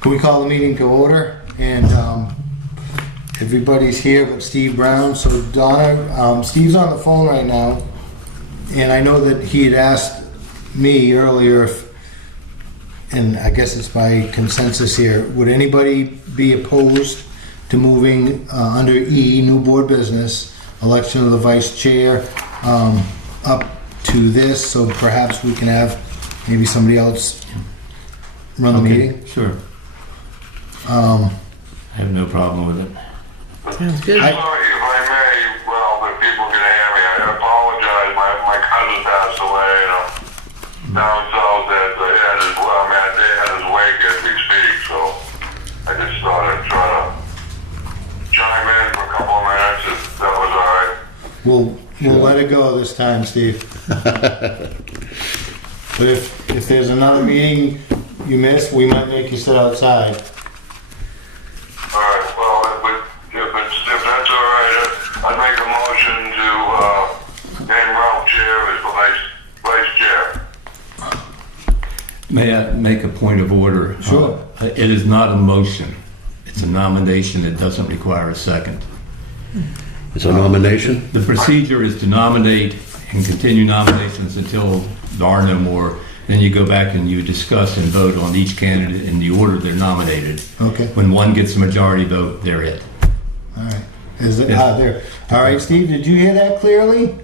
Can we call the meeting to order? And everybody's here but Steve Brown. So Donna, Steve's on the phone right now. And I know that he had asked me earlier if, and I guess it's by consensus here, would anybody be opposed to moving under E, new board business, election of the vice chair, up to this, so perhaps we can have maybe somebody else run the meeting? Sure. I have no problem with it. Sounds good. Sorry, if I may, well, if people can hear me, I apologize. My cousin passed away, down south at his, well, I'm at his wake as we speak, so I just thought I'd try to chime in for a couple of minutes if that was all right. We'll let it go this time, Steve. But if there's another meeting you miss, we might make you sit outside. All right, well, if that's all right, I'd make a motion to name Ralph Chair as vice chair. May I make a point of order? Sure. It is not a motion. It's a nomination that doesn't require a second. It's a nomination? The procedure is to nominate and continue nominations until there are no more. Then you go back and you discuss and vote on each candidate in the order they're nominated. Okay. When one gets a majority vote, they're it. All right. Is it there? All right, Steve, did you hear that clearly?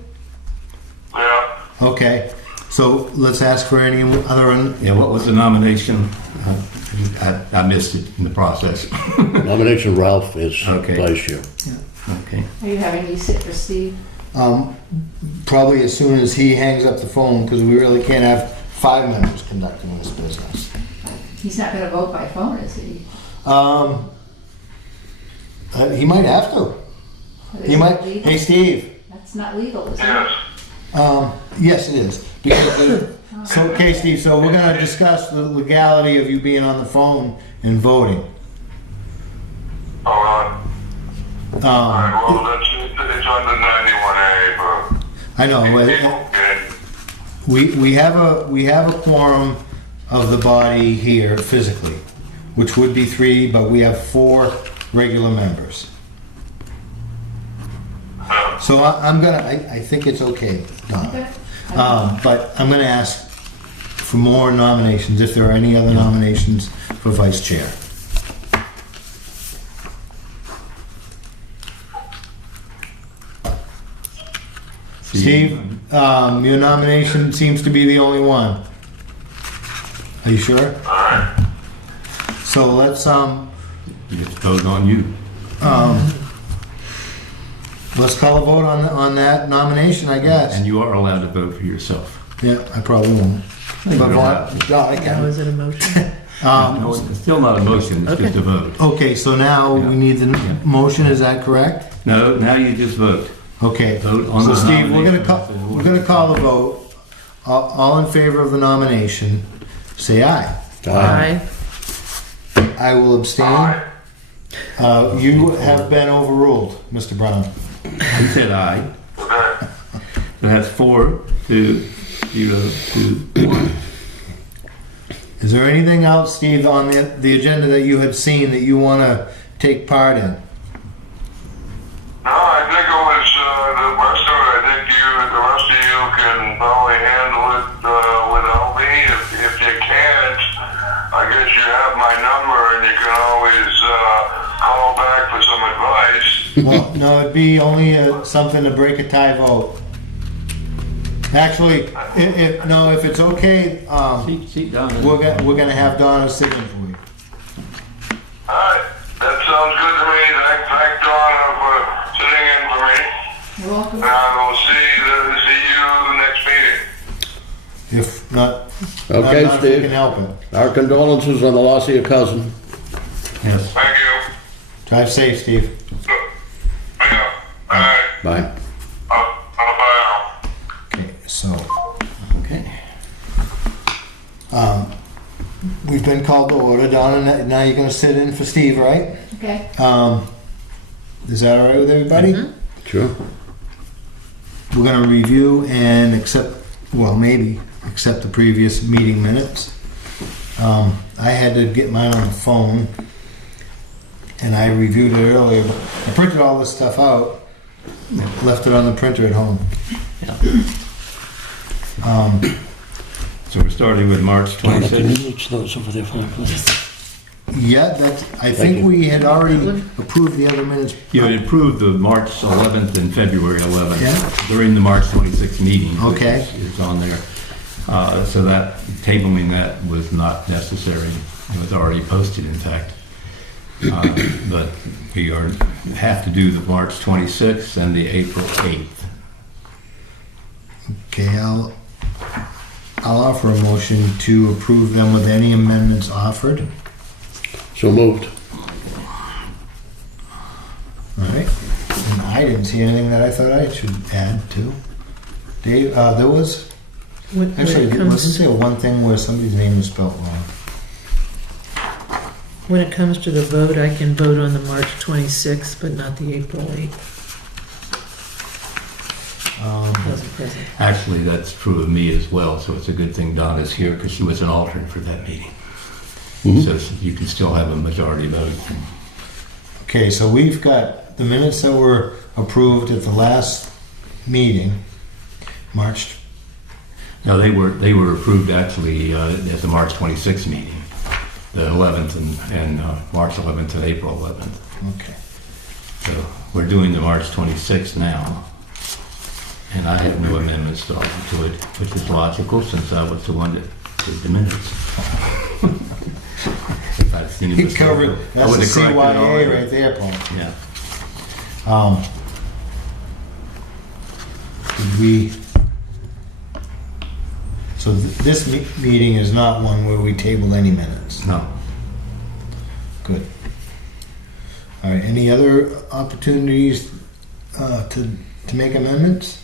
Yeah. Okay. So let's ask for any other. Yeah, what was the nomination? I missed it in the process. Nomination Ralph is Okay. vice chair. Okay. Are you having me sit for Steve? Probably as soon as he hangs up the phone, because we really can't have 5 members conducting this business. He's not going to vote by phone, is he? He might have to. He Is might. that legal? Hey, Steve. That's not legal, is it? Yes. Yes, it is. Because so, okay, Steve. So we're going to discuss the legality of you being on the phone and voting. All right. All right, well, it's under 91A, but I know. people can. We have a quorum of the body here physically, which would be 3, but we have 4 regular members. So I think it's okay, Donna. Okay. But I'm gonna ask for more nominations if there are any other nominations for vice chair. Steve, your nomination seems to be the only one. Are you sure? All right. So let's You have to vote on you. let's call a vote on that nomination, I guess. And you are allowed to vote for yourself. Yeah, I probably won't. But You're I That can. was an emotion. No, it's still not a motion, it's just a vote. Okay, so now we need the motion. Is that correct? No, now you just vote. Okay. Vote on So the Steve, we're nomination. gonna call the vote. All in favor of the nomination, say aye. Aye. I will abstain. You have been overruled, Mr. Brown. He said aye. Okay. So that's 4 to 0 to 1. Is there anything else, Steve, on the agenda that you had seen that you want to take part in? No, I think it was the rest of it. I think the rest of you can probably handle it without me. If you can't, I guess you have my number and you can always call back for some advice. Well, no, it'd be only something to break a tie vote. Actually, if it's okay, Seat down. we're gonna have Donna sit in for you. All right, that sounds good to me. Thank Donna for sitting in for me. You're welcome. And I will see you next meeting. If not, Okay, not if we can Steve. help it. Our condolences on the loss of your cousin. Yes. Thank you. Drive safe, Steve. Yeah. All right. Bye. Bye now. Okay, so Okay. we've been called to order, Donna. Now you're gonna sit in for Steve, right? Okay. Is that all right with everybody? Sure. We're gonna review and accept, well, maybe accept the previous meeting minutes. I had to get mine on the phone, and I reviewed it earlier. I printed all this stuff out, left it on the printer at home. So we're starting with March 26th. Those over there for that, please. Yeah, I think we had already approved the other minutes. You had approved the March 11th and February 11th Yeah. during the March 26th meeting. which Okay. is on there. So that, tabling that was not necessary. It was already posted, in fact. But we have to do the March 26th and the April 8th. Okay, I'll offer a motion to approve them with any amendments offered. So moved. All right. And I didn't see anything that I thought I should add to. Dave, there was, actually, wasn't there one thing where somebody's name was spelled wrong? When it comes to the vote, I can vote on the March 26th, but not the April 8th. Wasn't present. Actually, that's true of me as well, so it's a good thing Donna's here because she was an alternate for that meeting. So you can still have a majority vote. Okay, so we've got the minutes that were approved at the last meeting, March. No, they were approved actually at the March 26th meeting, the 11th and March 11th and April 11th. Okay. So we're doing the March 26th now. And I have no amendments to it, which is logical since I was the one that did the minutes. If I'd seen He it covered, I that's would the have corrected it CYA already. right there, Paul. Yeah. Did we, so this meeting is not one where we table any minutes? No. Good. All right, any other opportunities to make amendments?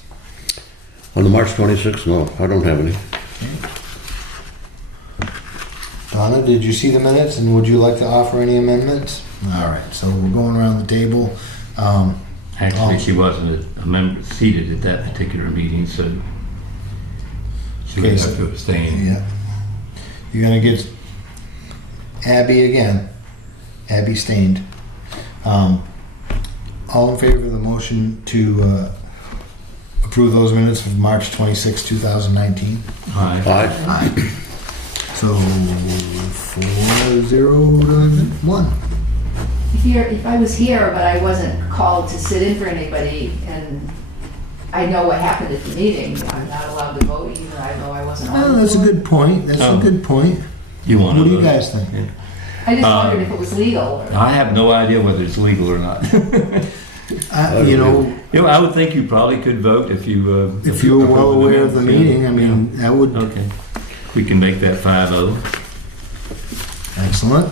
On the March 26th, no, I don't have any. Donna, did you see the minutes, and would you like to offer any amendments? All right, so we're going around the table. Actually, she wasn't a member seated at that particular meeting, so she would Okay, have to abstain. Yeah. You're gonna get Abby again. Abby stained. All in favor of the motion to approve those minutes of March 26, 2019? Aye. Aye. Aye. So 4-0-1. If I was here, but I wasn't called to sit in for anybody, and I know what happened at the meeting, I'm not allowed to vote even though I wasn't on. Oh, that's a good point. That's a good point. You want What to do you vote? guys think? I just wondered if it was legal. Or, I have no idea whether it's legal or not. You know, You know, I would think you probably could vote if you... if you were well approved aware of the minutes, meeting, I mean, that would. Yeah. Okay. We can make that 5-0. Excellent.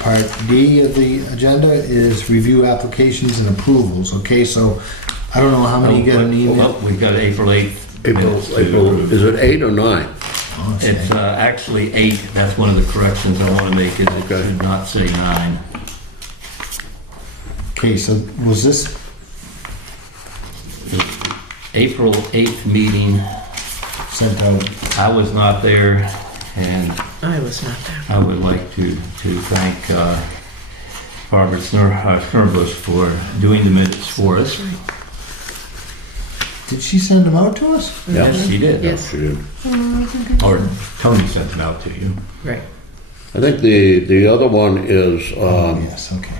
Part D of the agenda is review applications and approvals. Okay, so I don't know how many get an email. Well, we've got April 8th. minutes to approve. Is it 8 or 9? Oh, it's It's actually 8. That's one of the corrections I want to make, is it Okay. should not say 9. Okay, so was this, April 8th meeting, sent out? I was not there, and I was not there. I would like to thank Barbara Snurbush for doing the minutes for us. Did she send them out to us? Yeah. Yes, she did. Yes, She did. Or Tony sent them out to you. right. I think the other one is, Yes, okay.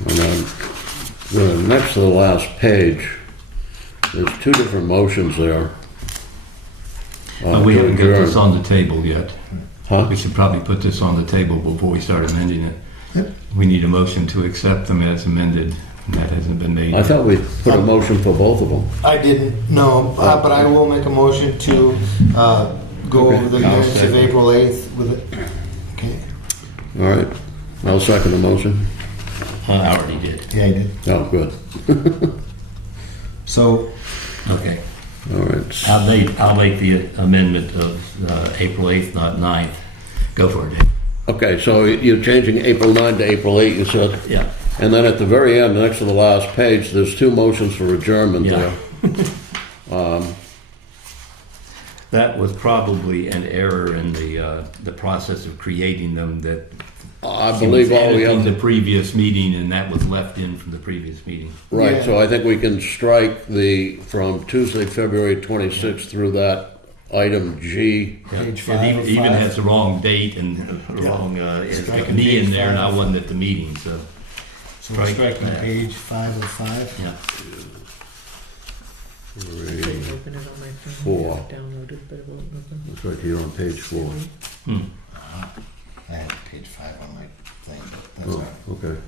and then, next to the last page, there's 2 different motions there. We to haven't got adjourn. this on the table yet. Huh? We should probably put this on the table before we start amending it. Yep. We need a motion to accept them as amended, and that hasn't been made. I thought we put a motion for both of them. I didn't, no, but I will make a motion to go over the Okay. I'll minutes of second. April 8th with it. Okay, All right. I'll second the motion. I already did. yeah, I did. Oh, good. So, Okay. All right. I'll make the amendment of April 8th, not 9th. Go for it, Dave. Okay, so you're changing April 9 to April 8, you said? Yeah. And then at the very end, next to the last page, there's 2 motions for adjournment Yeah. there. That was probably an error in the process of creating them, that I she believe was all we have editing to... the previous meeting, and that was left in from the previous meeting. Right, Yeah. so I think we can strike from Tuesday, February 26th through that item G. Yeah. Page It 5 even, of even 5. has the wrong date and the wrong, it's Strike like me in page there, and 5. I wasn't at the meeting, so, So we're Strike striking that. page 5 of 5. yeah. I couldn't open it on my phone. 4. I downloaded, but it won't open. It's right here on page 4. Hmm. I had page 5 on my thing, but that's all Oh, right. okay.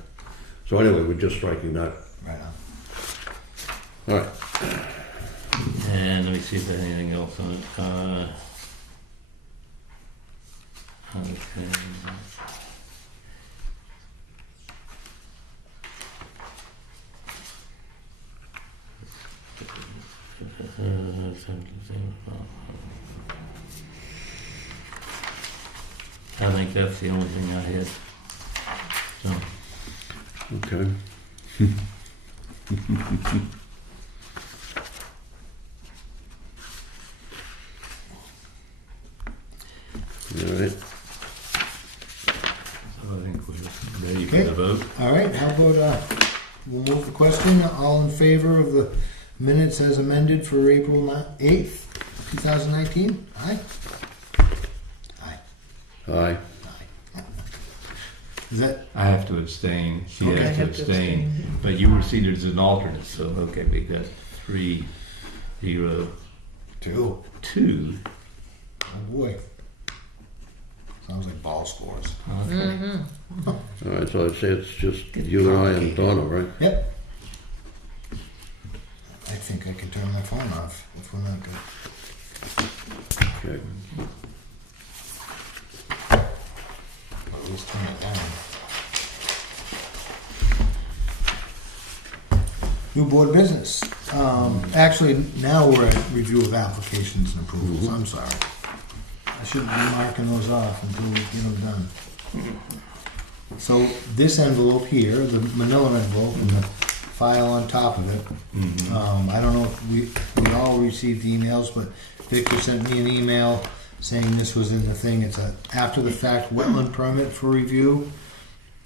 So anyway, we're just striking that. Right on. All right. And let me see if there's anything else on it. Okay. I think that's the only thing I had. So, Okay. All right. so I think we're ready for Okay. the vote. All right, how about, we'll move the question. All in favor of the minutes as amended for April 8th, 2019? Aye? Aye. Aye. Is that, I have to abstain. She Okay. I has to have to abstain. abstain. But you were seated as an alternate, so okay, we got 3-0-2. 2? Oh boy. Sounds like ball scores. Okay. Mm-hmm. All right, so I'd say it's just you and I and Donna, right? Yep. I think I can turn my phone off if we're not good. Okay. Or at least turn it down. New board business. Actually, now we're at review of applications and approvals. I'm sorry. I shouldn't be marking those off until we get them done. So this envelope here, the manila envelope, and the file on top of it, Mhm. I don't know if we all received emails, but Victor sent me an email saying this was in the thing. It's a after the fact wetland permit for review.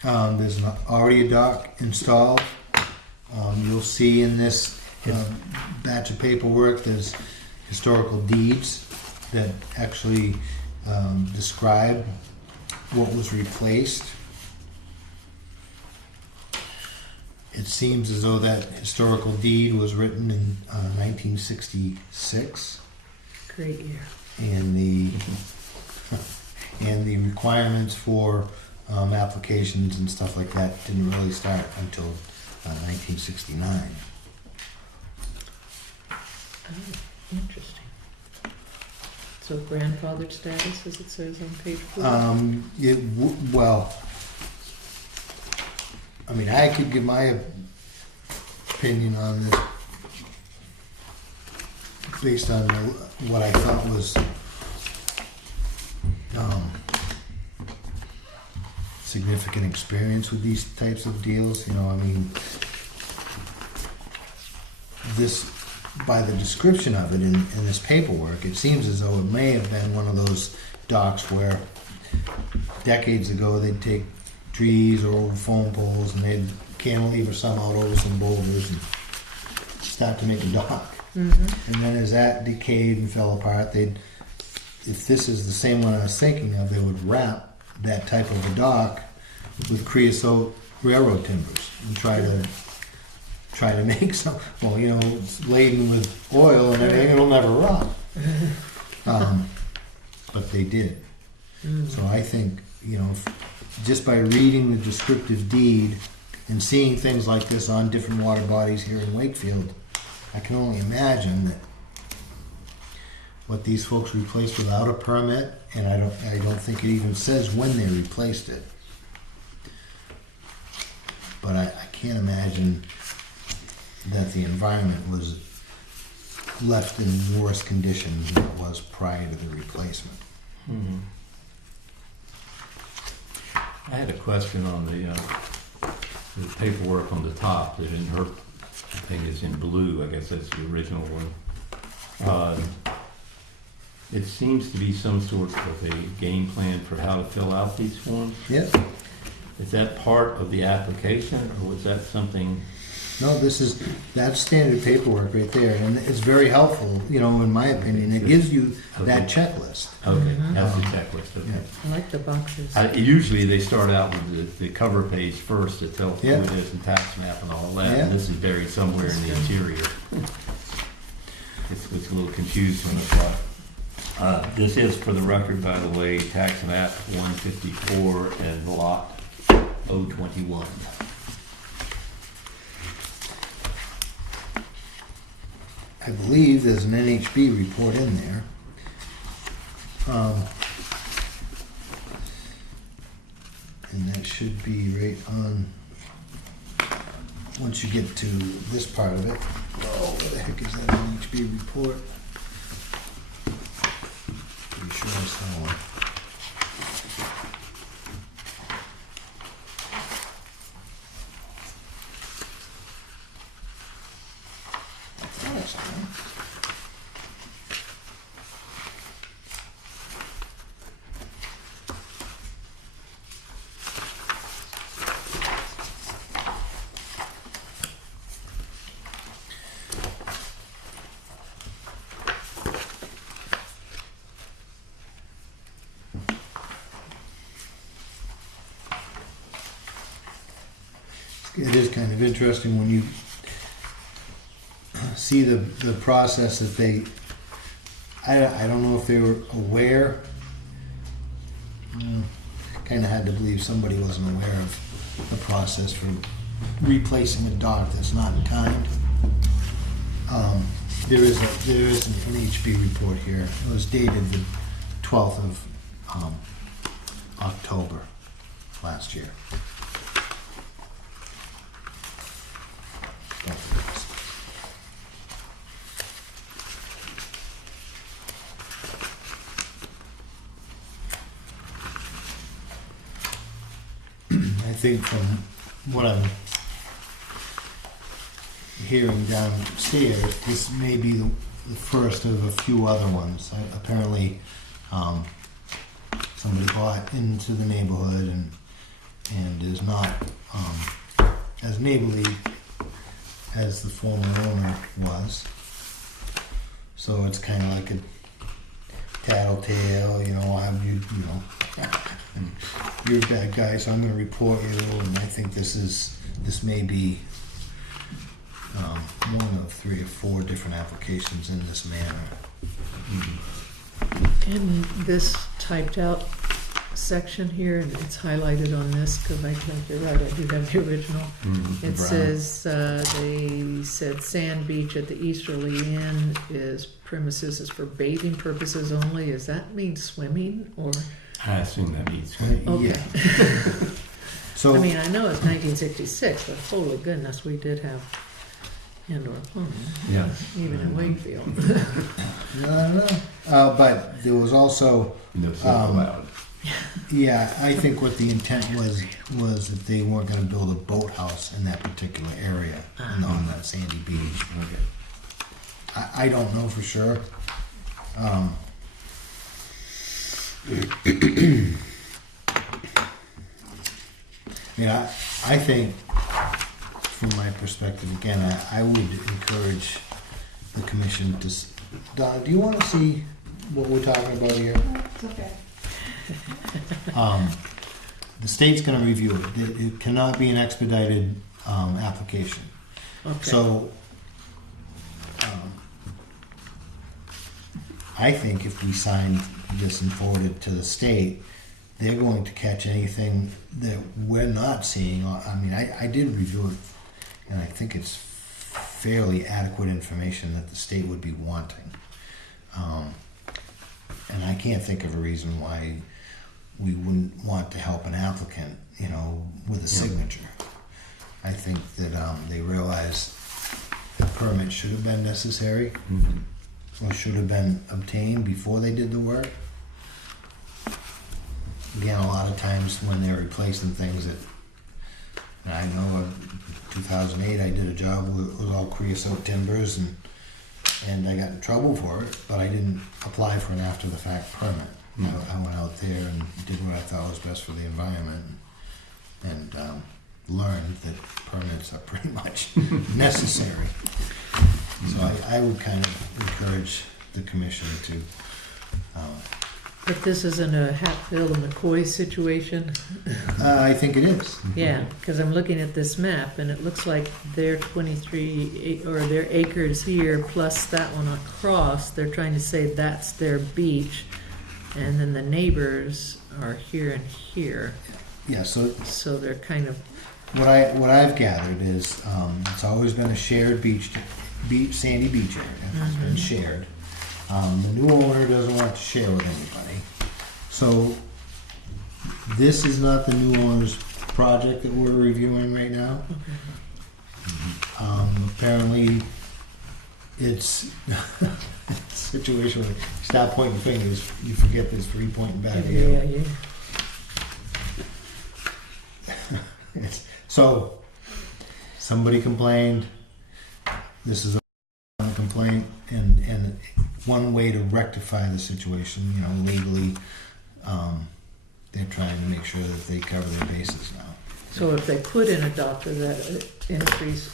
There's already a dock installed. You'll see in this batch of paperwork there's historical deeds that actually describe what was replaced. It seems as though that historical deed was written in 1966, Great year. and the requirements for applications and stuff like that didn't really start until 1969. Oh, interesting. So grandfathered status, as it says on page 4? Well, I mean, I could give my opinion on this based on what I thought was significant experience with these types of deals. You know, I mean, this, by the description of it in this paperwork, it seems as though it may have been one of those docks where decades ago they'd take trees or old phone poles and they'd cantilever some out over some boulders and start to make a dock. Mm-hmm. And then as that decayed and fell apart, if this is the same one I was thinking of, they would wrap that type of a dock with creosote railroad timbers and try to make some, well, you know, it's laden with oil and everything, it'll never rot. But they did. So I think, you know, just by reading the descriptive deed and seeing things like this on different water bodies here in Wakefield, I can only imagine that what these folks replaced without a permit, and I don't think it even says when they replaced it. But I can't imagine that the environment was left in worse condition than it was prior to the replacement. I had a question on the paperwork on the top, that in her thing is in blue, I guess that's the original one. It seems to be some sort of a game plan for how to fill out these forms. Yep. Is that part of the application, or was that something? No, that's standard paperwork right there, and it's very helpful, you know, in my opinion. It gives you that checklist. Okay, that's the checklist. Okay. Yeah. I like the boxes. Usually they start out with the cover page first to tell who Yeah. it is and tax map and all that. Yeah. And this is buried somewhere in the interior. It's a little confused when it's this is, for the record, by the way, tax map 154 and lot 021. I believe there's an NHB report in there. And that should be right on, once you get to this part of it. Oh, what the heck is that NHB report? Pretty sure it's that one. Oh, that's that one. It is kind of interesting when you see the process that they, I don't know if they were aware. Kind of had to believe somebody wasn't aware of the process for replacing a dock that's not in kind. There is an NHB report here. It was dated the 12th of October last year. I think from what I'm hearing downstairs, this may be the first of a few other ones. Apparently, somebody bought into the neighborhood and is not as neighborly as the former owner was. So it's kind of like a tattletale, you know, you're a bad guy, so I'm going to report you, and I think this may be one of 3 or 4 different applications in this manner. And this typed out section here, and it's highlighted on this, because I think you're right, I do have the original. It Brown. says, they said Sand Beach at the Easterly Inn premises is for bathing purposes only. Does that mean swimming, or? I assume that means. Okay. Yeah. So, I mean, I know it's 1966, but holy goodness, we did have indoor plumbing. Yeah. Even in Wakefield. no. But there was also, No so allowed. yeah, I think what the intent was that they weren't going to build a boathouse in that particular area on that sandy beach. Okay. I don't know for sure. Yeah, I think, from my perspective, again, I would encourage the commission to. Donna, do you want to see what we're talking about here? It's okay. The state's going to review it. It cannot be an expedited application. Okay. So, I think if we signed this and forwarded it to the state, they're going to catch anything that we're not seeing. I mean, I did review it, and I think it's fairly adequate information that the state would be wanting. And I can't think of a reason why we wouldn't want to help an applicant, you know, with a signature. I think that they realized the permit should have been necessary, or should have been obtained before they did the work. Again, a lot of times when they're replacing things that And I know in 2008 I did a job with all creosote timbers and I got in trouble for it, but I didn't apply for an after the fact permit. I went out there and did what I thought was best for the environment and learned that permits are pretty much necessary. So I would kind of encourage the commission to But this isn't a Hatfield and McCoy situation? I think it is. Yeah, because I'm looking at this map and it looks like their 23, or their acres here plus that one across, they're trying to say that's their beach. And then the neighbors are here and here. Yeah, so So they're kind of, what I've gathered is it's always been a shared beach sandy beach area. It's been shared. The new owner doesn't want to share with anybody. So this is not the new owner's project that we're reviewing right now. Apparently, it's a situation where you stop pointing fingers, you forget there's 3 pointing back at you. yeah. So somebody complained. This is a complaint, and one way to rectify the situation, legally, they're trying to make sure that they cover their bases now. So if they put in a doctor that increase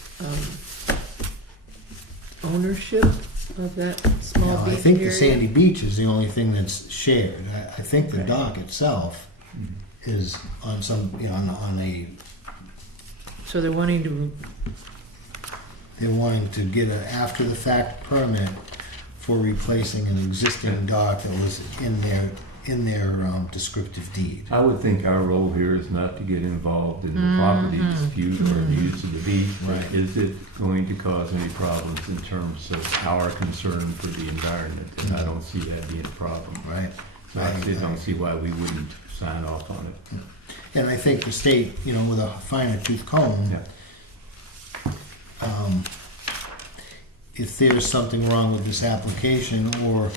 ownership of that small Now, beach I think area? the sandy beach is the only thing that's shared. I think the Okay. dock itself is on some, on a. So they're wanting to, They're wanting to get an after the fact permit for replacing an existing dock that was in their descriptive deed. I would think our role here is not to get involved in the property dispute or the use of the beach. Right. Is it going to cause any problems in terms of our concern for the environment? And I don't see that being a problem. Right. So I don't see why we wouldn't sign off on it. And I think the state, with a finer tooth comb, if there's something wrong with this application or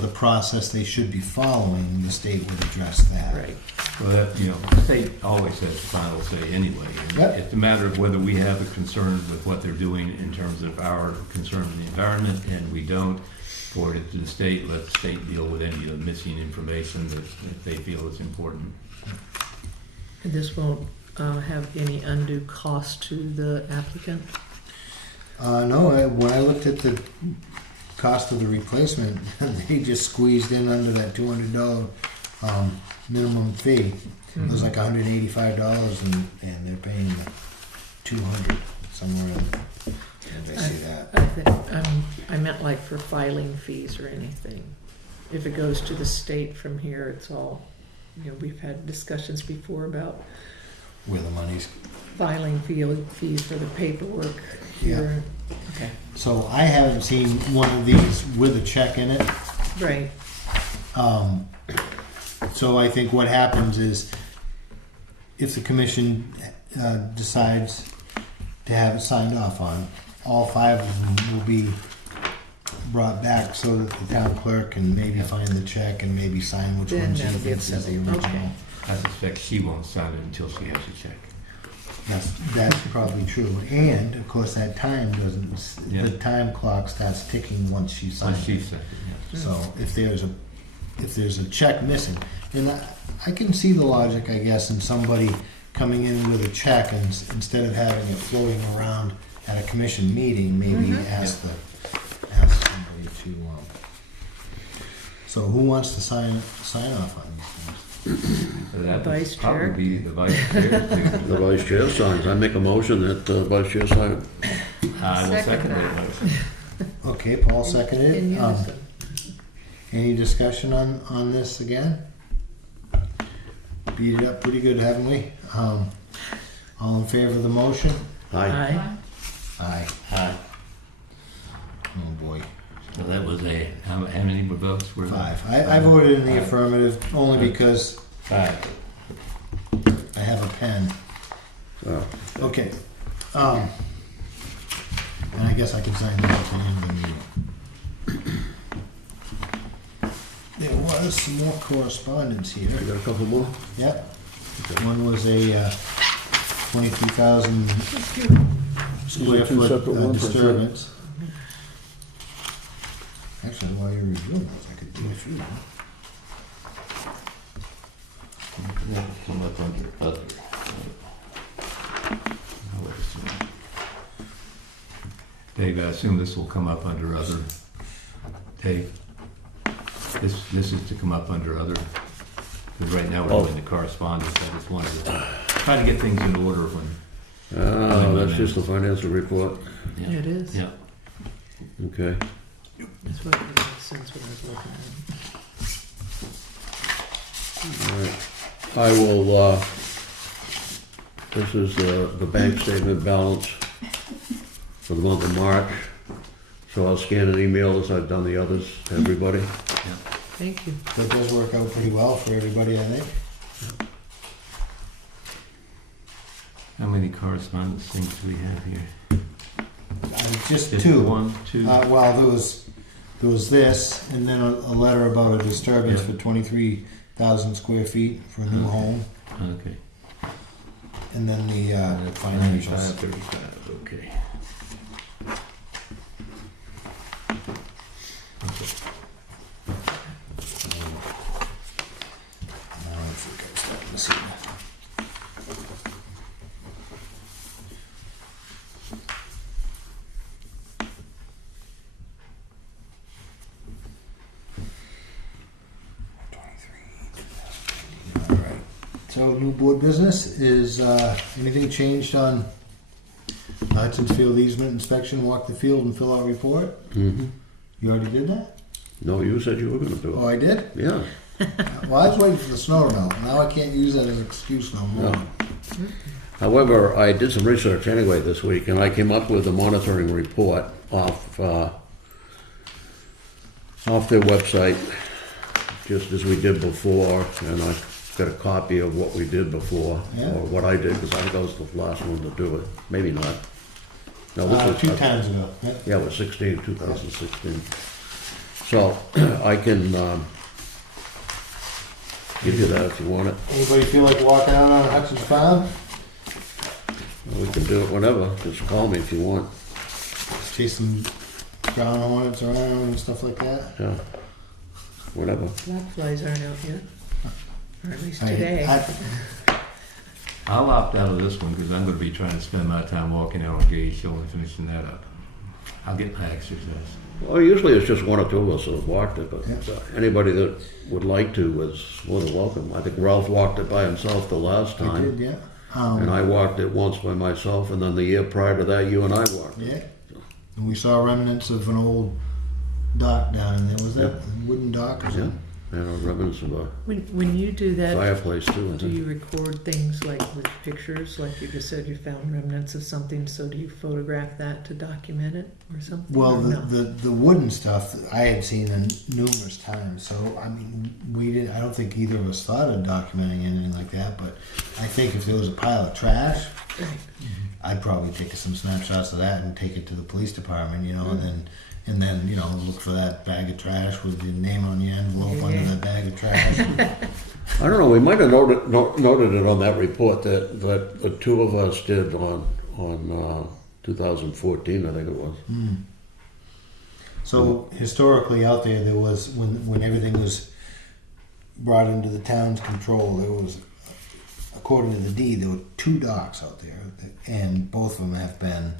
the process they should be following, the state would address that. right. Well, the state always has the final say anyway. And Yep. It's a matter of whether we have a concern with what they're doing in terms of our concern for the environment, and we don't. Forward it to the state, let the state deal with any of the missing information that they feel is important. And this won't have any undue cost to the applicant? No, when I looked at the cost of the replacement, they just squeezed in under that $200 minimum fee. It was like $185, and they're paying $200 somewhere in there. Did I see that? I meant like for filing fees or anything. If it goes to the state from here, it's all, we've had discussions before about Where the money's. filing fees for the paperwork here. Okay. So I haven't seen one of these with a check in it. Right. So I think what happens is if the commission decides to have it signed off on, all 5 of them will be brought back so that the town clerk can maybe find the check and maybe sign which Then one she that'll get thinks is the settled. original. Okay. I suspect she won't sign it until she has a check. That's probably true. And of course that time doesn't, Yeah. the time clock starts ticking once she signs She it. said it, So if there's a check missing, and I can see the logic, I guess, in somebody coming in with a check and instead of having it floating around at a commission meeting, maybe ask somebody to. So who wants to sign off on these things? So that Vice would chair. probably be the vice chair. The vice chair signs. I make a motion that the vice chair sign. I will second Second it. Okay, Paul seconded In it. unison. Any discussion on this again? Beat it up pretty good, haven't we? All in favor of the motion? Aye. Aye. Aye. Oh boy, So that was how many votes were there? 5. I voted in the affirmative only because 5. I have a pen. Oh, Okay. And I guess I can sign that at the end of the meeting. There was some more correspondence here. you got a couple more? Yep. One was a 23,000 square Two foot separate ones, I'm sure. disturbance. Actually, while you're reviewing those, I could do a few. Come up under other. Dave, I assume this will come up under other. Dave, this is to come up under other. Because right now we're doing the correspondence. I just wanted to try to get things in order when. That's just the financial report. Yeah, it is. Yeah. Okay. That's what it makes sense when I was looking at it. All right. I will, this is the bank statement balance for the month of March. So I'll scan and email as I've done the others to everybody. Thank you. That does work out pretty well for everybody, I think. How many correspondence things do we have here? Just Just two. One, two. Well, there was this, and then a letter about a disturbance Yeah. for 23,000 square feet for a new Okay. home, Okay. and then the 95, financials. 35, okay. Now I think I'm starting to see. All right. So new board business is anything changed on Hudson's Field easement inspection? Walk the field and fill out report. Mm-hmm. You already did that? No, you said you were gonna do Oh, it. I did. Yeah. Well, I was waiting for the snow to melt. Now I can't use that as an excuse no more. No. However, I did some research anyway this week, and I came up with a monitoring report off their website, just as we did before, and I got a copy of what we did before, Yeah. or what I did, because I think I was the last one to do it. Maybe not. No, this was 2 times ago. Yeah. Yeah, it was 2016. So I can give you that if you want it. Anybody feel like walking out on Hudson's Farm? We can do it whenever. Just call me if you want. Chase some ground hornets around and stuff like that? Yeah, whenever. Black flies aren't out yet, or at least I- today. I'll opt out of this one because I'm going to be trying to spend my time walking out on Gage Hill and finishing that up. I'll get my exercise. Well, usually it's just one or two of us that have walked it, but Yeah. anybody that would like to is more than welcome. I think Ralph walked it by himself the last I time. did, yeah. And I walked it once by myself, and then the year prior to that, you and I walked it. Yeah. And we saw remnants of an old dock down in there. Was that a wooden dock or Yeah, something? and remnants of a When you do that, fireplace too. I do think. you record things like with pictures, like you just said you found remnants of something, so do you photograph that to document it or something? Well, or no? the wooden stuff I had seen numerous times. So I mean, we did. I don't think either of us thought of documenting anything like that. But I think if there was a pile of trash, Right. I'd probably take some snapshots of that and take it to the police department. You know, and then you know look for that bag of trash with your name on the envelope under that bag of trash. I don't know. We might have noted it on that report that the two of us did on 2014. I think it was. So historically, out there was when everything was brought into the town's control, there was, according to the deed, there were 2 docks out there, and both of them have been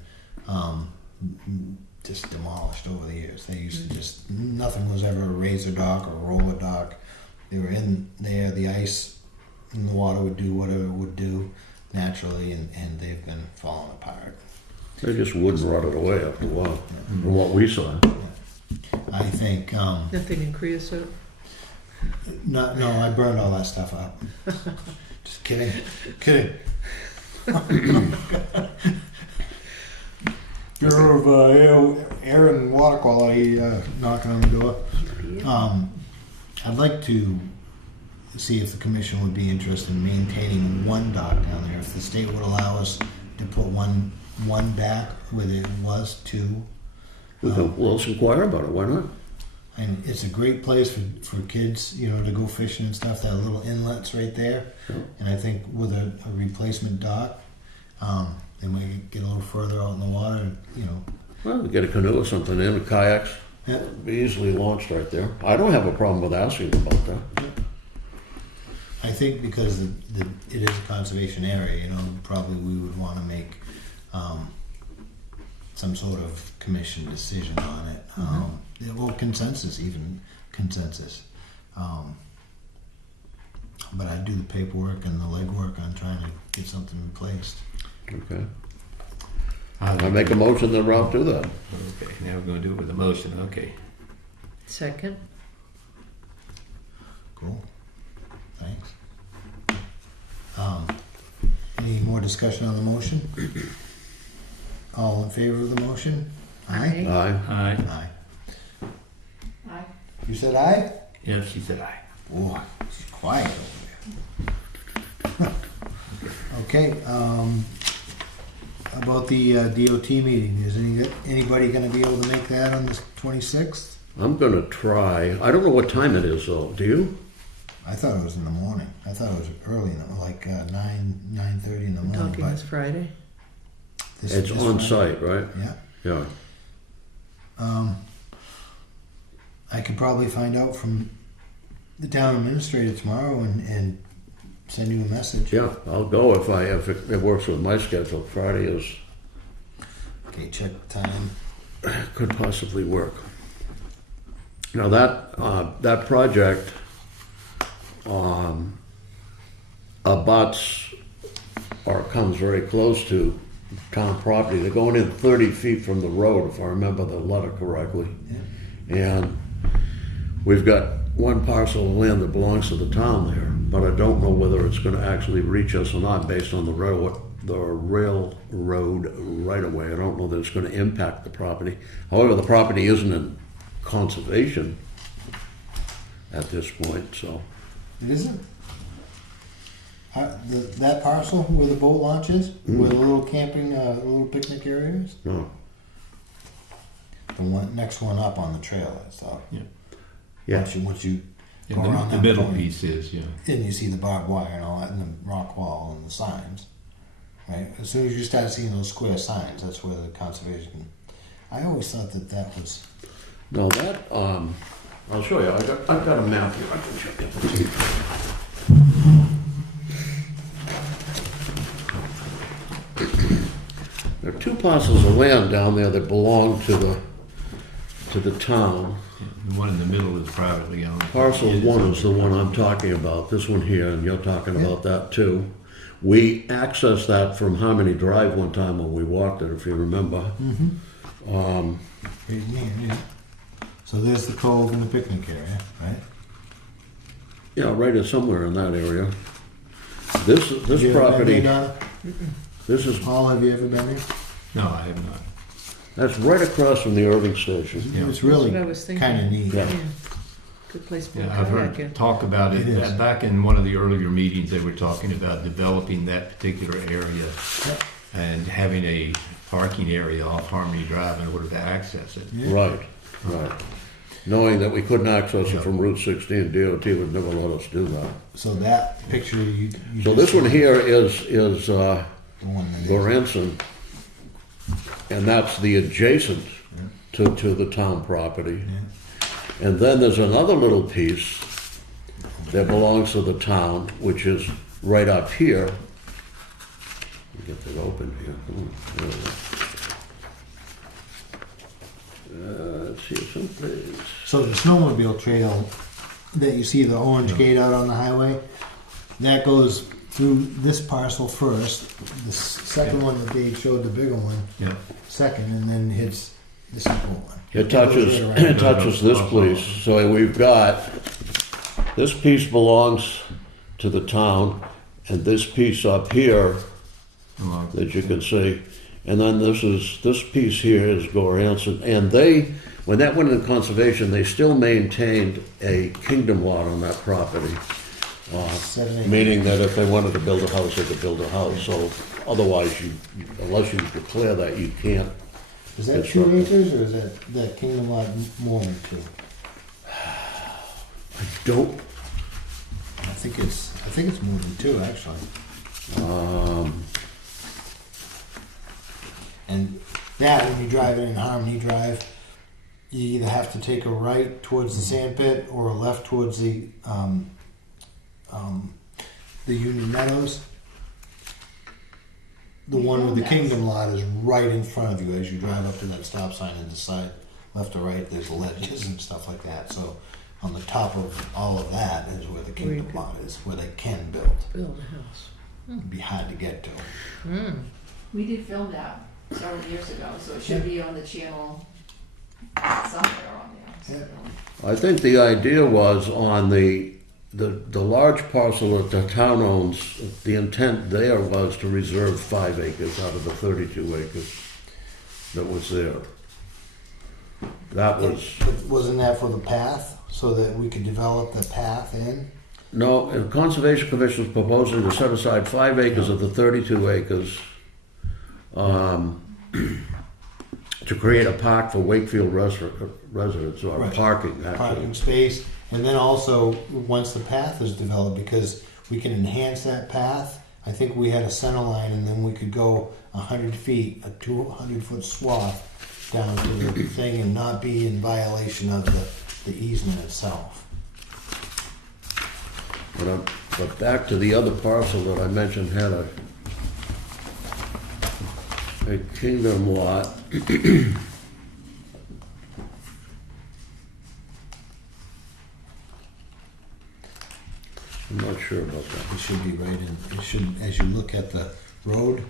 just demolished over the years. They used to just nothing was ever a razor dock or a roller dock. They were in there, the ice and the water would do whatever it would do naturally, and they've been falling apart. They just wouldn't rotted away after a while, from what we saw. I think. Nothing in creosote? No, I burned all that stuff up. Just kidding. Bureau of Air and Water Quality knocking on the door. I'd like to see if the commission would be interested in maintaining one dock down there. If the state would allow us to put one back where it was 2. Let's inquire about it. Why not? And it's a great place for kids, you know, to go fishing and stuff. That little inlet's right there. And I think with a replacement dock, they might get a little further out in the water, you know. Well, get a canoe or something in, kayaks, Yeah. be easily launched right there. I don't have a problem with asking about that. I think because it is a conservation area, you know, probably we would want to make some sort of commission decision on it. Yeah, well, consensus. But I do the paperwork and the legwork on trying to get something replaced. Okay. I make a motion that Ralph do that. Okay, now we're going to do it with a motion. Okay. Second. Cool. Thanks. Any more discussion on the motion? All in favor of the motion? Aye. Aye. Aye. Aye. Aye. You said aye? Yeah, she said aye. Boy, she's quiet over there. Okay, about the DOT meeting, is anybody gonna be able to make that on the 26th? I'm gonna try. I don't know what time it is though. Do you? I thought it was in the morning. I thought it was early, like 9:30 in the We're morning. talking but this Friday. It's this on Friday. site, right? Yeah. Yeah. I could probably find out from the town administrator tomorrow and send you a message. Yeah, I'll go if it works with my schedule. Friday is Okay, check the time. could possibly work. Now that project abuts or comes very close to town property. They're going in 30 feet from the road, if I remember the letter correctly. And we've got one parcel of land that belongs to the town there, but I don't know whether it's going to actually reach us or not based on the railroad right away. I don't know that it's going to impact the property. However, the property isn't in conservation at this point, so. It isn't? That parcel where the boat launch is? Where the little camping, little picnic area is? No. The next one up on the trail, I thought. Yeah. Yeah. Once you Yeah, go around the that middle point, piece is, yeah. and you see the barbed wire and all that, and the rock wall and the signs. Right? As soon as you start seeing those square signs, that's where the conservation. I always thought that was. No, that, I'll show you. I've got a map here. I can show you. There are two parcels of land down there that belong to the town. The one in the middle is privately owned. Parcel one is the one I'm talking about, this one here, and you're talking about that too. We accessed that from Harmony Drive one time when we walked it, if you remember. Yeah. So there's the cove and the picnic area, right? Yeah, right somewhere in that area. This You ever been property, there, Donna? this is, Paul, have you ever been there? No, I have not. that's right across from the Irving Station. Yeah. It's really That's what I was thinking. kind of neat. Yeah. Yeah. Good place for a Yeah, I've kayak. heard talk about it. It is. Back in one of the earlier meetings, they were talking about developing that particular area Yep. and having a parking area off Harmony Drive in order to access it. Yeah. Right. Knowing that we couldn't access it from Route 16, DOT would never let us do that. So that picture you So just this one showed, here is the one that is- Goranson, and that's the adjacent to the town property. Yeah. And then there's another little piece that belongs to the town, which is right up here. Let me get that open here. There we go. Let's see, someplace. So the snowmobile trail that you see the orange gate out on the highway, that goes through this parcel first. The second one that Dave showed, the bigger one, Yeah. second, and then hits the second one. It touches, Goes right it around. touches this piece, so we've got, this piece belongs to the town, and this piece up here Along- that you can see, and then this piece here is Goranson, and when that went in conservation, they still maintained a kingdom lot on that property. 7 acres. Meaning that if they wanted to build a house, they could build a house, so otherwise unless you declare that, you can't. Is that That's 2 right. acres or is that Kingdom Lot more than 2? I don't, I think it's more than 2, actually. And that, when you drive in Harmony Drive, you either have to take a right towards the sand pit or a left towards the Union Meadows. The one with the Kingdom lot is right in front of you as you drive up to that stop sign and decide left or right. There's ledges and stuff like that. So on the top of all of that is where the Kingdom lot is, where they can build. Build a house. It'd be hard to get to. We did film that several years ago, so it should be on the channel somewhere on there. So. I think the idea was on the large parcel that the town owns, the intent there was to reserve 5 acres out of the 32 acres that was there. That was... Wasn't that for the path, so that we could develop the path in? No, the Conservation Commission was proposing to set aside 5 acres of the 32 acres to create a park for Wakefield residents, or Right. parking, actually. Parking space, and then also, once the path is developed, because we can enhance that path, I think we had a center line, and then we could go 100 feet, a 200-foot swath down to the thing and not be in violation of the easement itself. But back to the other parcel that I mentioned had a Kingdom lot. I'm not sure about that. It should be right in, it should, as you look at the road,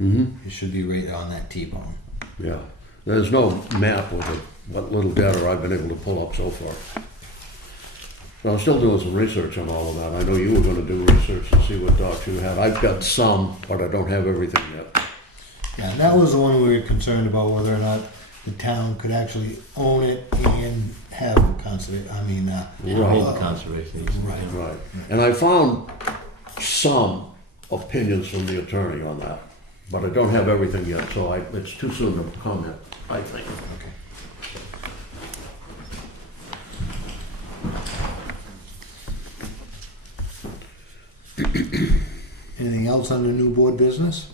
Mm-hmm. it should be right on that T-bone. Yeah. There's no map with it, what little data I've been able to pull up so far. So I'm still doing some research on all of that. I know you were going to do research and see what docs you had. I've got some, but I don't have everything yet. Yeah, and that was the one we were concerned about, whether or not the town could actually own it and have conservation, Hold the conservation easement. Right. Right. And I found some opinions from the attorney on that, but I don't have everything yet, so it's too soon to comment, I think. Okay. Anything else under new board business?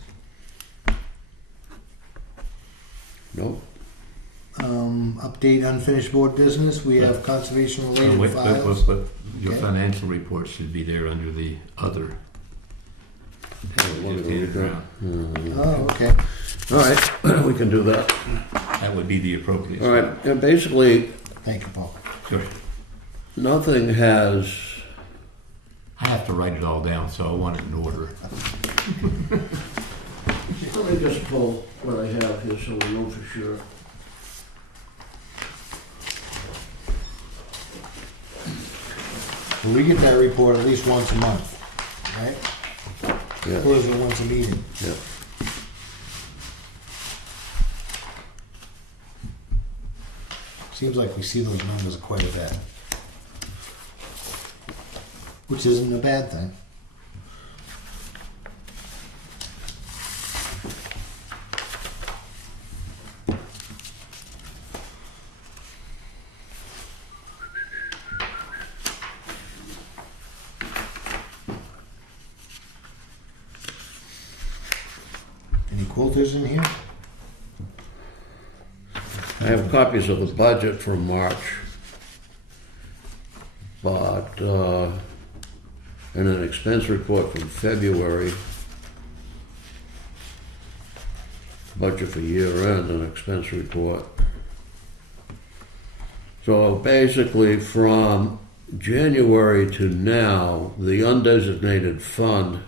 Nope. Update unfinished board business, we have conservation related Wait, files. but your Okay. financial report should be there under the other. Let me Just read hand it that. around. Oh, okay. All right, we can do that. That would be the appropriate. All right, and basically, Thank you, Paul. Sure. nothing has, I have to write it all down, so I want it in order. let me just pull what I have here so we know for sure. Well, we get that report at least once a month, right? Yeah, Or is it once a meeting? yeah. Seems like we see those numbers quite a bit. Which isn't a bad thing. Any quilters in here? I have copies of the budget from March, but, and an expense report from February. Budget for year end and expense report. So basically from January to now, the undesignated fund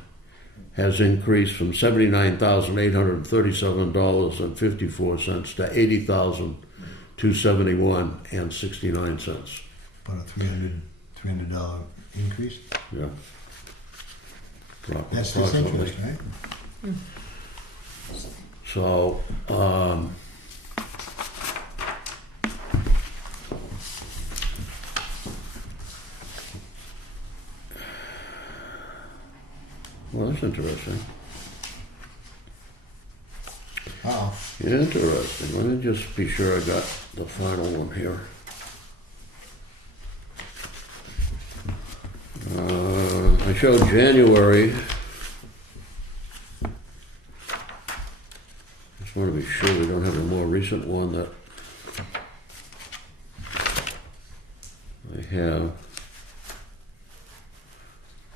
has increased from $79,837.54 to $80,271.69. About a $300 increase? Yeah. Drop That's just approximately. interest, right? So, well, that's interesting. Uh-oh. Interesting. Let me just be sure I got the final one here. I showed January. Just want to be sure we don't have a more recent one that I have.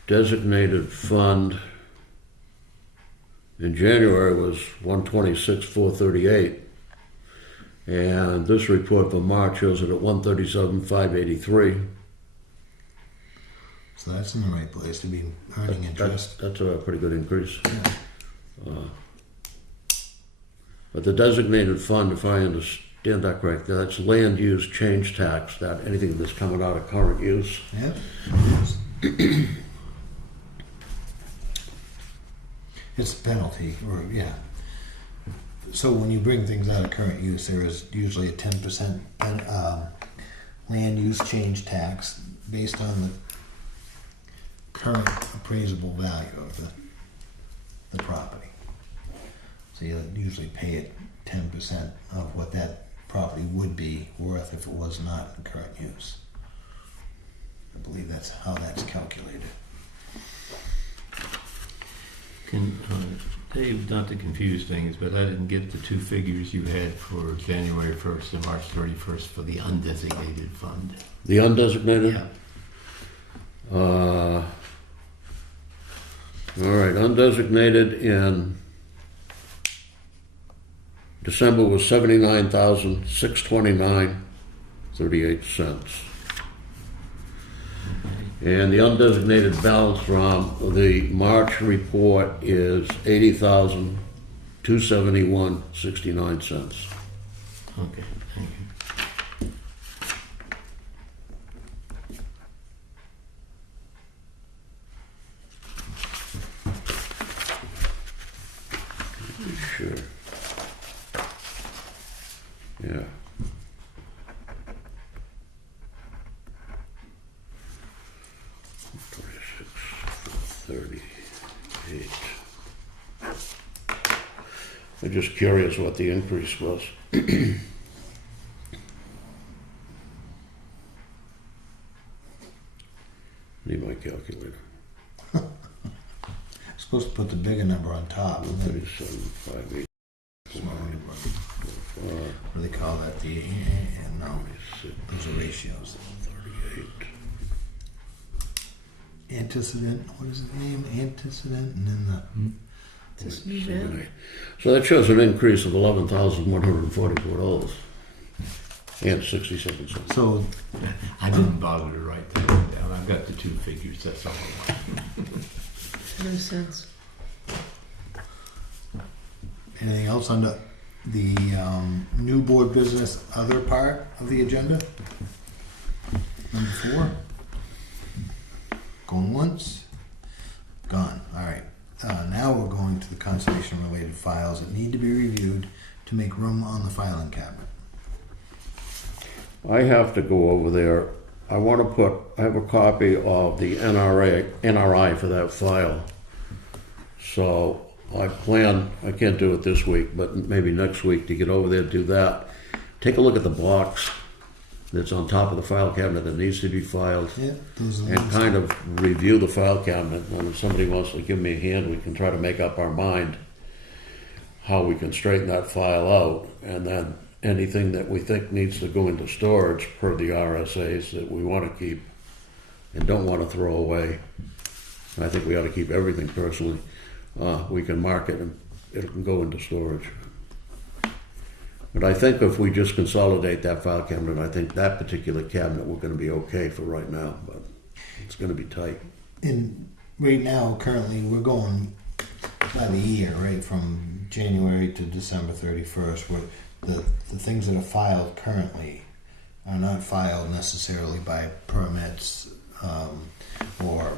Designated fund in January was 126,438. And this report for March shows it at 137,583. So that's in the right place to be earning interest. That's a pretty good increase. Yeah. But the designated fund, if I understand that correctly, that's land use change tax, that anything that's coming out of current use. Yeah. It's a penalty, or yeah. So when you bring things out of current use, there is usually a 10% land use change tax based on the current appraisable value of the property. So you usually pay it 10% of what that property would be worth if it was not in current use. I believe that's how that's calculated. Dave, not to confuse things, but I didn't get the two figures you had for January 1st and March 31st for the undesignated fund. The undesignated? Yeah. All right, undesignated in December was 79,629.38 cents. And the undesignated balance from the March report is 80,271.69 cents. Okay, thank you. Sure. Yeah. I'm just curious what the increase was. Need my calculator. Supposed to put the bigger number on top. 37,580. What do they call that? No, those are ratios. 38. Antecedent, what is his name? Antecedent, and then Just leave it. So that shows an increase of $11,144 and 67 cents. so I didn't bother to write that down. I've got the two figures, that's all I want. No sense. anything else on the new board business other part of the agenda? Number 4. Going once, gone. All right. Now we're going to the conservation-related files that need to be reviewed to make room on the filing cabinet. I have to go over there. I have a copy of the NRI for that file. So I can't do it this week, but maybe next week to get over there, do that. Take a look at the box that's on top of the file cabinet that needs to be filed. Yeah, those are the And ones. kind of review the file cabinet. When somebody wants to give me a hand, we can try to make up our mind how we can straighten that file out, and then anything that we think needs to go into storage per the RSAs that we want to keep and don't want to throw away. I think we ought to keep everything personally. We can mark it and it can go into storage. But I think if we just consolidate that file cabinet, I think that particular cabinet we're going to be okay for right now, but it's going to be tight. And right now, currently, we're going by the year, right, from January to December 31st, where the things that are filed currently are not filed necessarily by permits or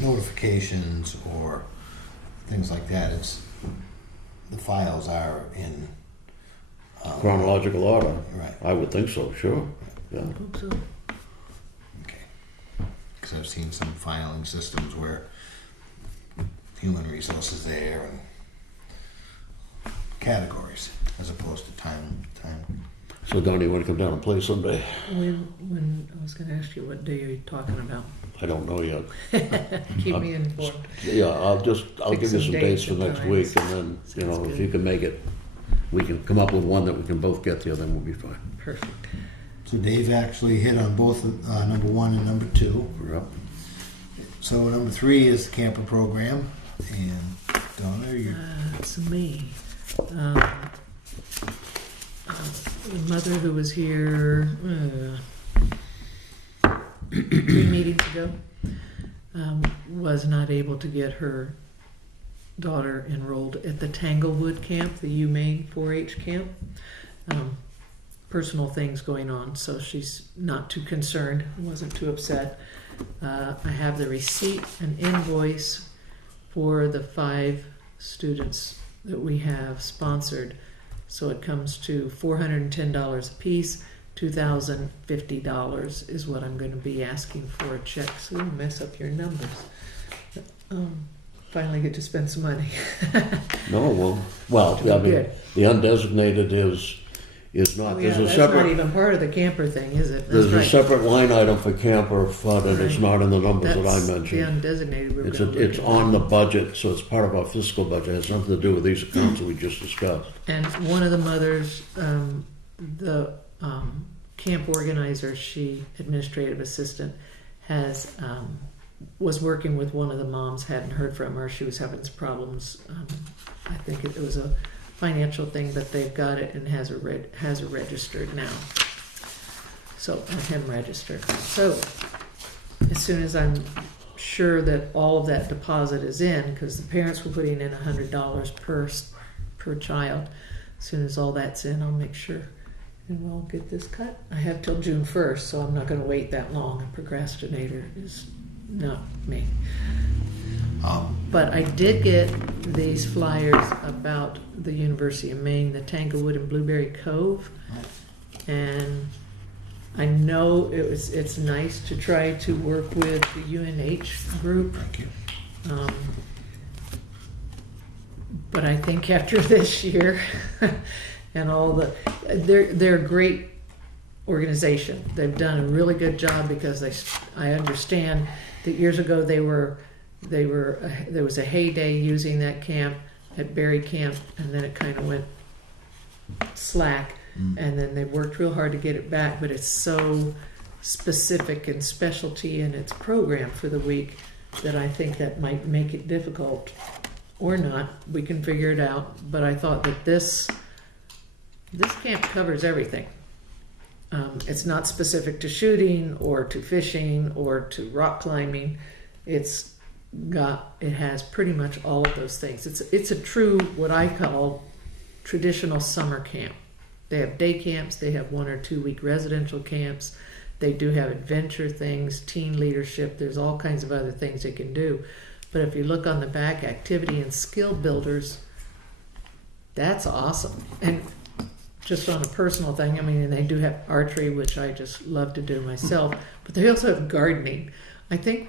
notifications or things like that. It's the files are in Chronological order? Right. I would think so, sure. Yeah. I hope so. Okay. Because I've seen some filing systems where human resources there and categories as opposed to time. So Donnie, you want to come down and play someday? When I was going to ask you, what day are you talking about? I don't know yet. Keep me informed. Yeah, I'll Pick give you some some dates dates for and next times. week, and then, you know, Sounds if good. you can make it, we can come up with one that we can both get to, then we'll be fine. Perfect. So Dave actually hit on both number 1 and number 2. Yep. So number 3 is the camper program. And Donna, you It's me. The mother who was here 3 meetings ago was not able to get her daughter enrolled at the Tanglewood camp, the UMaine 4-H camp. Personal things going on, so she's not too concerned, wasn't too upset. I have the receipt and invoice for the 5 students that we have sponsored. So it comes to $410 a piece. $2,050 is what I'm going to be asking for a check. So you mess up your numbers. Finally get to spend some money. No, well, I mean, Good. the undesignated is not, Oh, yeah, there's a that's not separate, even part of the camper thing, is it? That's there's a right. separate line item for camper fund, and it's Right. not in the numbers that I That's mentioned. the undesignated. We're It's, gonna look it's at on that. the budget, so it's part of our fiscal budget. It has nothing to do with these accounts that we just discussed. And one of the mothers, the camp organizer, she administrative assistant, has was working with one of the moms. Hadn't heard from her. She was having some problems. I think it was a financial thing, but they've got it and has her registered now. So him registered. So as soon as I'm sure that all of that deposit is in, because the parents were putting in $100 per child. As soon as all that's in, I'll make sure and we'll get this cut. I have till June 1st, so I'm not going to wait that long. A procrastinator is not me. But I did get these flyers about the University of Maine, the Tanglewood and Blueberry Cove, and I know it's nice to try to work with the UNH group. thank you. But I think after this year and all they're a great organization. They've done a really good job because I understand that years ago there was a heyday using that camp at Berry Camp, and then it kind of went slack, and then they worked real hard to get it back, but it's so specific and specialty in its program for the week that I think that might make it difficult. Or not, we can figure it out. But I thought that this camp covers everything. It's not specific to shooting or to fishing or to rock climbing. It has pretty much all of those things. It's a true, what I call, traditional summer camp. They have day camps, they have 1 or 2 week residential camps, they do have adventure things, teen leadership, there's all kinds of other things they can do. But if you look on the back, activity and skill builders, that's awesome. And just on a personal thing, I mean, they do have archery, which I just love to do myself, but they also have gardening. I think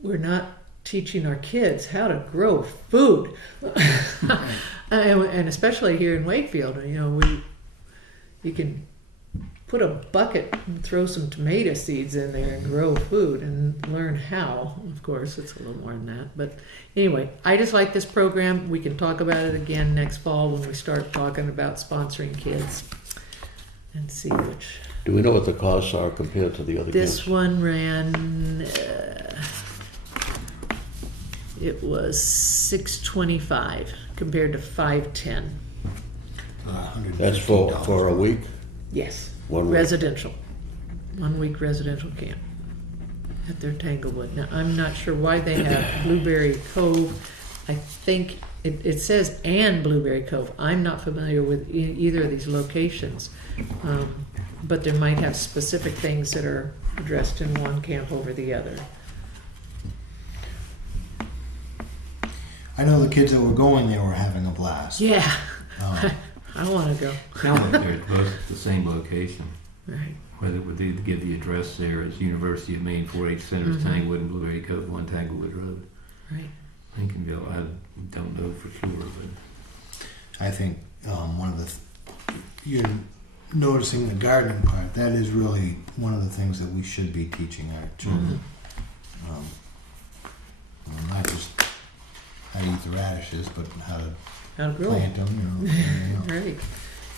we're not teaching our kids how to grow food. And especially here in Wakefield, you can put a bucket and throw some tomato seeds in there and grow food and learn how. Of course, it's a little more than that. But anyway, I just like this program. We can talk about it again next fall when we start talking about sponsoring kids and see which. Do we know what the costs are compared to the other This camps? one ran, it was $625 compared to $510. That's for a week? Yes. 1 week? Residential. 1 week residential camp at their Tanglewood. Now, I'm not sure why they have Blueberry Cove. I think it says and Blueberry Cove. I'm not familiar with either of these locations. But there might have specific things that are addressed in one camp over the other. I know the kids that were going there were having a blast. Yeah. Um, I want to go. Sounds like they're both at the same location. Right. Whether it would they give the address there as University of Maine 4-H Centers, Mhm. Tanglewood and Blueberry Cove, 1 Tanglewood Road. Right. Lincolnville, I don't know for sure, but I think one of the noticing the gardening part. That is really one of the things that we should be teaching our children. Not just how to eat the radishes, but how to How to grow. plant them. Everything else. Right.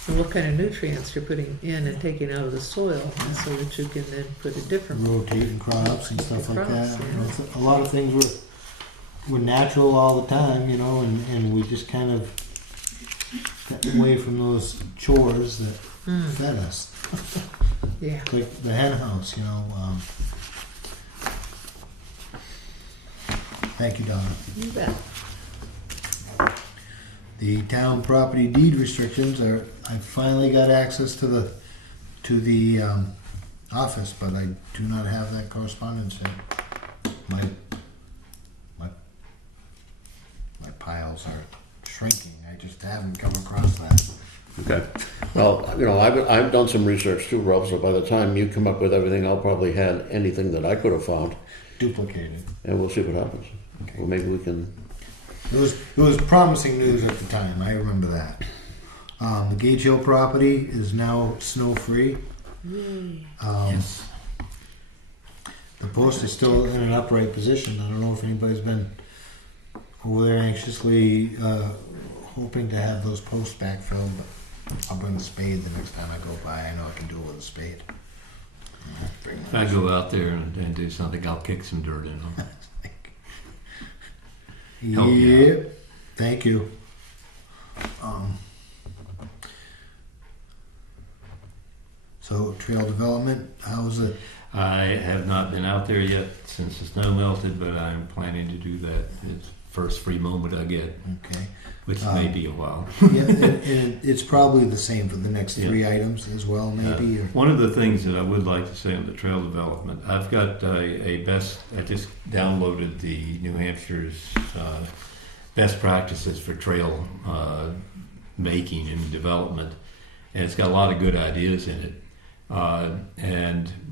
And what kind of nutrients you're putting in and taking out of the soil, so that you can then put a different. Rotating crops and stuff like Crops, that. yeah. A lot of things were natural all the time, and we just kind of got away from those chores that fed us. Yeah. Like the hen house, Thank you, Donna. You bet. The town property deed restrictions are, I finally got access to the office, but I do not have that correspondence yet. My piles are shrinking. I just haven't come across that. Okay. Well, I've done some research too, Rob, so by the time you come up with everything, I'll probably have anything that I could have found, Duplicated. and we'll see what happens. Okay. Well, maybe we can. It was promising news at the time. I remember that. The Gage Hill property is now snow-free. Yes. The post is still in an upright position. I don't know if anybody's been over there anxiously hoping to have those posts backfilled, but I'll bring the spade the next time I go by. I know I can do it with a spade. If I go out there and do something, I'll kick some dirt in them. Help you Yep. Thank you. So trail development, how's it? I have not been out there yet since the snow melted, but I'm planning to do that the first free moment I get, Okay. which may be a while. Yeah, and it's probably the same for the next three items as well, maybe. Or, One of the things that I would like to say on the trail development, I've got I just downloaded the New Hampshire's best practices for trail making and development, and it's got a lot of good ideas in it.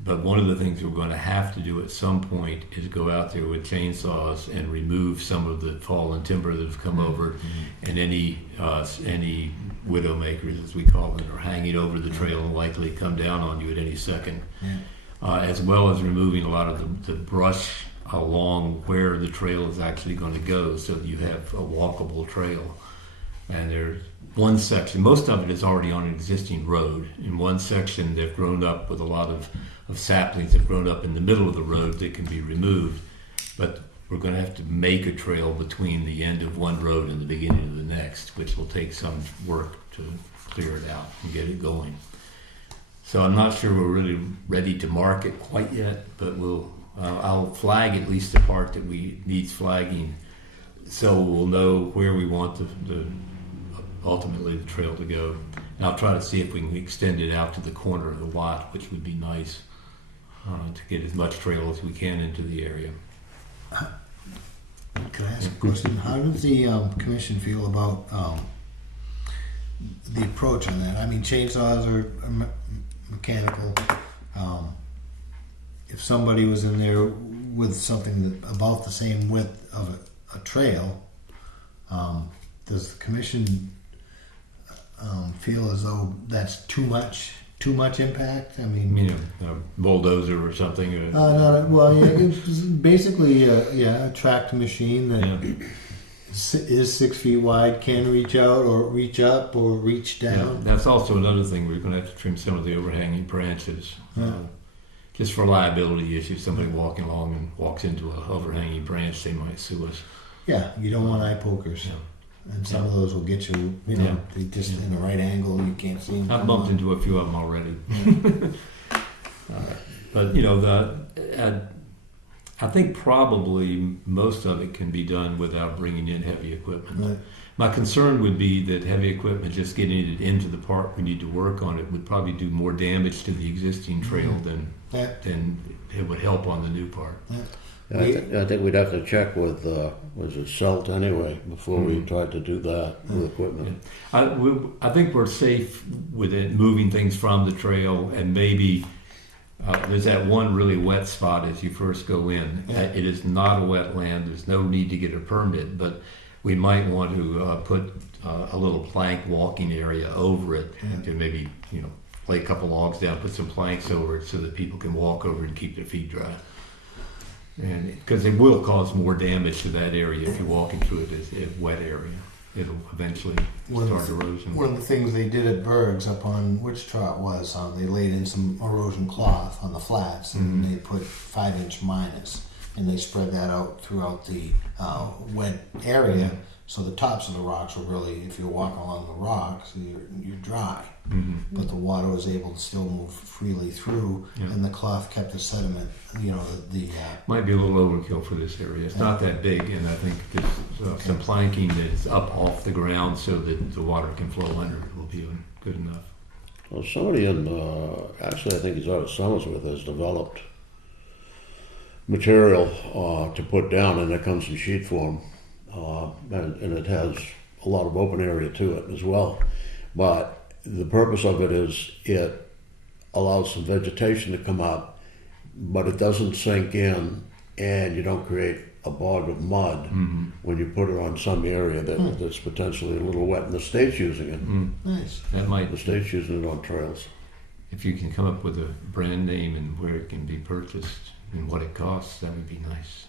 But one of the things we're going to have to do at some point is go out there with chainsaws and remove some of the fallen timber that have come over, and any widow makers, as we call them, are hanging over the trail and likely come down on you at any second, as well as removing a lot of the brush along where the trail is actually going to go, so that you have a walkable trail. And there's one section, most of it is already on an existing road. In one section, they've grown up with a lot of saplings that have grown up in the middle of the road that can be removed. But we're going to have to make a trail between the end of one road and the beginning of the next, which will take some work to clear it out and get it going. So I'm not sure we're really ready to mark it quite yet, but I'll flag at least the part that needs flagging, so we'll know where we want ultimately the trail to go. And I'll try to see if we can extend it out to the corner of the lot, which would be nice, to get as much trail as we can into the area. Can I ask a question? How does the commission feel about the approach on that? I mean, chainsaws are mechanical. If somebody was in there with something about the same width of a trail, does the commission feel as though that's too much impact? I mean, A bulldozer or something. well, yeah, it's basically a tracked machine that is 6 feet wide, can reach out or reach up or reach down. Yeah, that's also another thing. We're going to have to trim some of the overhanging branches. Just for liability issues. Somebody walking along and walks into an overhanging branch, they might sue us. Yeah, you don't want eye pokers. Yeah. And some of those will get you, they just in the right angle, you can't see them. I've bumped into a few of them already. But, I think probably most of it can be done without bringing in heavy equipment. Right. My concern would be that heavy equipment, just getting it into the part we need to work on it, would probably do more damage to the existing trail than it would help on the new part. I think we'd have to check with, was it Selt anyway, before we tried to do that with equipment. I think we're safe with it, moving things from the trail, and maybe there's that one really wet spot as you first go in. It is not a wetland. There's no need to get a permit, but we might want to put a little plank walking area over it to maybe, lay a couple logs down, put some planks over it so that people can walk over and keep their feet dry. And because it will cause more damage to that area if you're walking through it as a wet area. It'll eventually start erosion. One of the things they did at Berg's up on which trot was they laid in some erosion cloth on the flats and they put 5-inch minus and they spread that out throughout the wet area. So the tops of the rocks were really, if you're walking along the rocks, you're dry. But the water was able to still move freely through, and the cloth kept the sediment. You know, might be a little overkill for this area. It's not that big, and I think there's some planking that's up off the ground so that the water can flow under it will be good enough. Well, somebody in, actually I think he's out of Somersworth, has developed material to put down, and it comes in sheet form. And it has a lot of open area to it as well. But the purpose of it is it allows some vegetation to come up, but it doesn't sink in, and you don't create a bog of mud when you put it on some area that's potentially a little wet. And the state's using it. nice. That might, The state's using it on trails. if you can come up with a brand name and where it can be purchased and what it costs, that would be nice.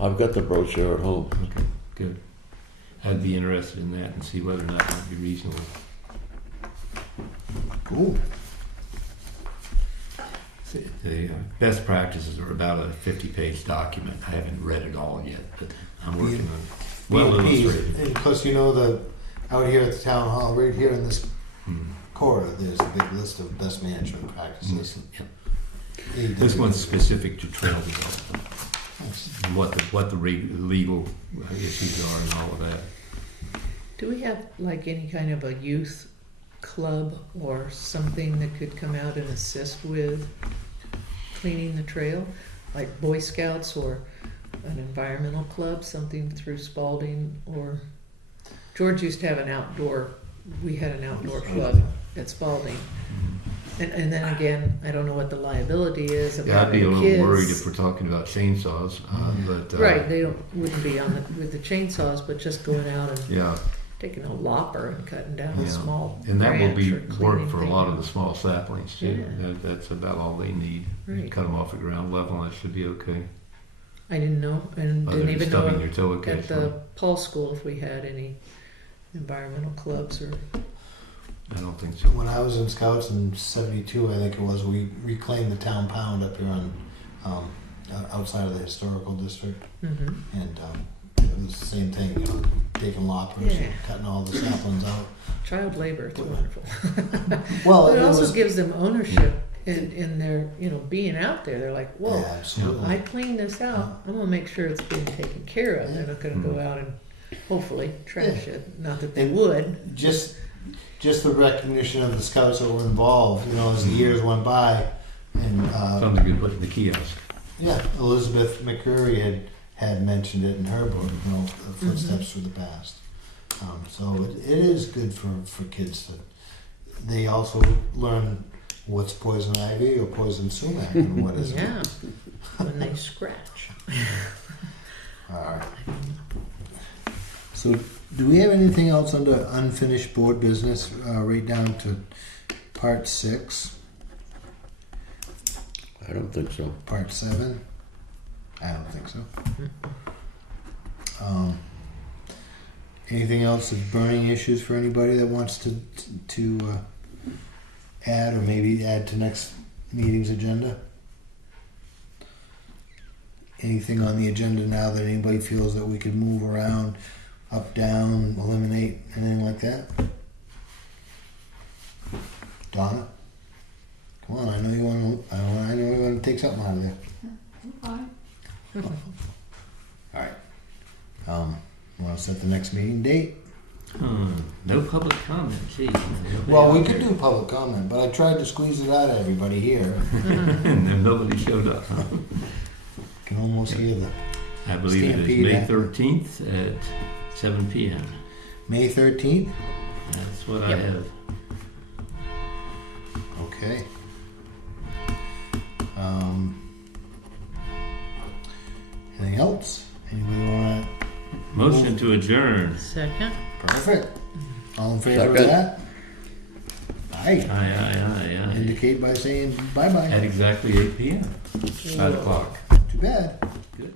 I've got the brochure at home. Okay, good. I'd be interested in that and see whether or not it might be reasonable. Cool. The best practices are about a 50-page document. I haven't read it all yet, but I'm working on it. Well illustrated. And plus, you know, out here at the town hall, right here in this corridor, there's a big list of best management practices. This one's specific to trail development. Nice. And what the legal issues are and all of that. Do we have like any kind of a youth club or something that could come out and assist with cleaning the trail, like Boy Scouts or an environmental club, something through Spalding? Or George used to have we had an outdoor club at Spalding. And then again, I don't know what the liability is about Yeah, I'd be a little kids. worried if we're talking about chainsaws, but Right, they wouldn't be with the chainsaws, but just going out and yeah, taking a lopper and cutting down a yeah. small And that will branch be or work cleaning for a things. lot of the small saplings too. Yeah. That's about all they need. Right. Cut them off the ground level, and that should be okay. I didn't know, and Other didn't than even stubbing know your toe at occasionally. the Paul School if we had any environmental clubs or. I don't think so. When I was in Scouts in '72, I think it was, we reclaimed the town pound up here on outside of the historical district, Mm-hmm. and it was the same thing, you know, taking loppers, Yeah. and cutting all the saplings out. Child labor, it's wonderful. Well, But it it also was, gives them ownership in their, being out there. They're like, whoa, yeah, absolutely. I cleaned this out. I'm gonna make sure it's being taken care of. They're not gonna go out and hopefully trash it. Not that they And would. Just the recognition of the Scouts that were involved, you know, as the years went by, and Something you put in the kiosk. yeah, Elizabeth McCreary had mentioned it in her book, you know, the footsteps through the past. So it is good for kids to. They also learn what's poison ivy or poison sumac and what isn't. Yeah, when they scratch. All right. So, do we have anything else under unfinished board business? Right down to part 6, I don't think so. part 7. I don't think so. Anything else that's burning issues for anybody that wants to add, or maybe add to next meeting's agenda? Anything on the agenda now that anybody feels that we could move around, up, down, eliminate, anything like that? Donna, come on! I know you want to. I know you want to take something out of there. Fine. All right. Want to set the next meeting date? No public comment. Gee, Well, we could do public comment, but I tried to squeeze it out of everybody here. and then nobody showed up. Huh? Can almost hear the I believe it Stampede is May after. 13th at 7 p.m. May 13th. That's what I Yep. have. Okay. Anything else? Anybody want to? Motion to adjourn. Second. Perfect. All in favor of Second. that? Aye. Aye, aye, aye, indicate by saying bye-bye. At exactly 8 p.m. 5 o'clock. Too bad. Good.